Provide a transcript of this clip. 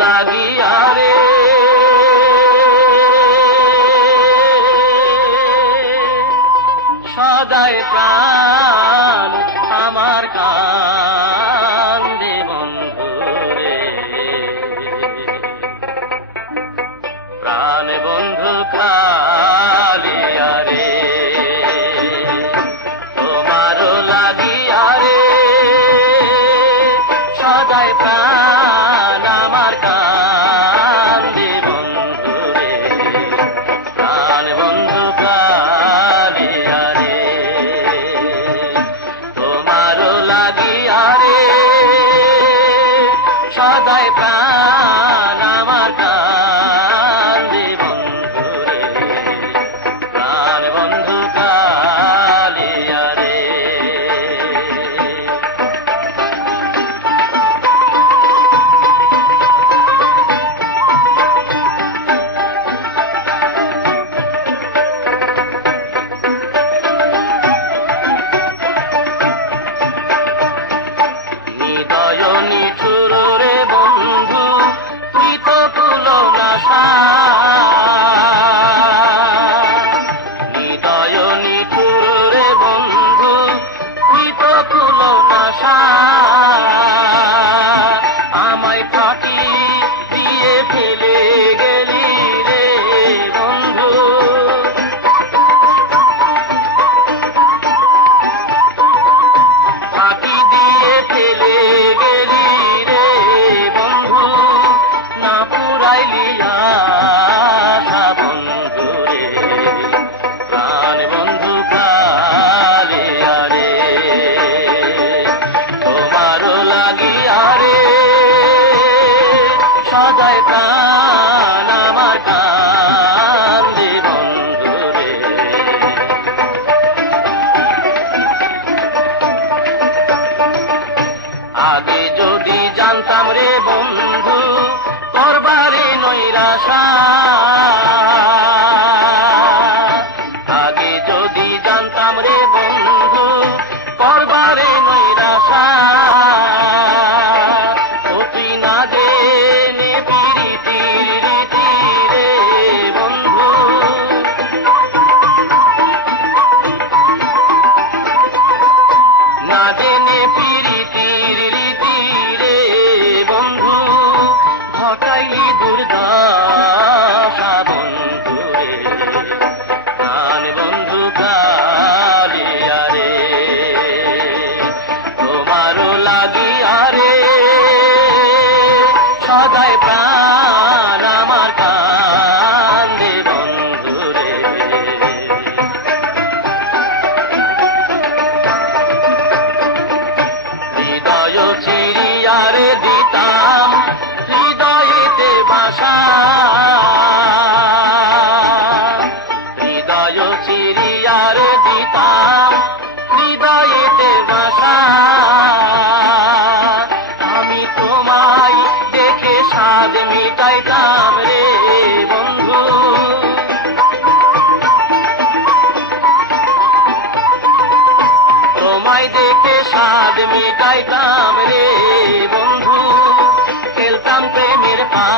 লাগিয়া রে সদাই প্রাণ আমার কান্দে বন্ধু রে প্রাণ বন্ধু কালিয়া রে তোমারও লাগিয়া রে সদাই প্রাণ আমার কান্দে বন্ধু রে প্রাণ বন্ধু কালিয়া রে তোমারও লাগিয়া রে সদাই প্রাণ আমার কান্দে বন্ধু রে প্রাণ বন্ধু কালিয়া রে হৃদয় নিঠুর রে বন্ধু তুই তো তুলো না হৃদয় নিঠুর রে বন্ধু তুই তো তুলো না আমায় ফাঁকি দিয়ে ফেলে গেলি রে বন্ধু ফাঁকি দিয়ে ফেলে গেলি রে বন্ধু না পুরাইলি আশা বন্ধু রে প্রাণ বন্ধু কালিয়া রে তোমারও লাগিয়া রে সদাই প্রাণ আমার কান্দে বন্ধু রে আগে যদি জানতাম রে বন্ধু করবারে নৈরাশা আগে যদি জানতাম রে বন্ধু করবারে নৈরাশা ও তুই না জেনে পিরিতির রীতি রে বন্ধু না জেনে পিরিতির রীতি রে বন্ধু ঘটাইলি দুর্দশা বন্ধু রে প্রাণ বন্ধু কালিয়া রে তোমারও লাগিয়া রে সদাই প্রাণ আমার কান্দে বন্ধু রে হৃদয় চিরিয়া রে দিতাম হৃদয়েতে বাসা হৃদয় চিরিয়া রে দিতাম হৃদয়েতে বাসা আমি তোমায় দেখে স্বাদ মিটাইতাম রে বন্ধু তোমায় দেখে স্বাদ মিটাইতাম রে বন্ধু খেলতাম প্রেমের পা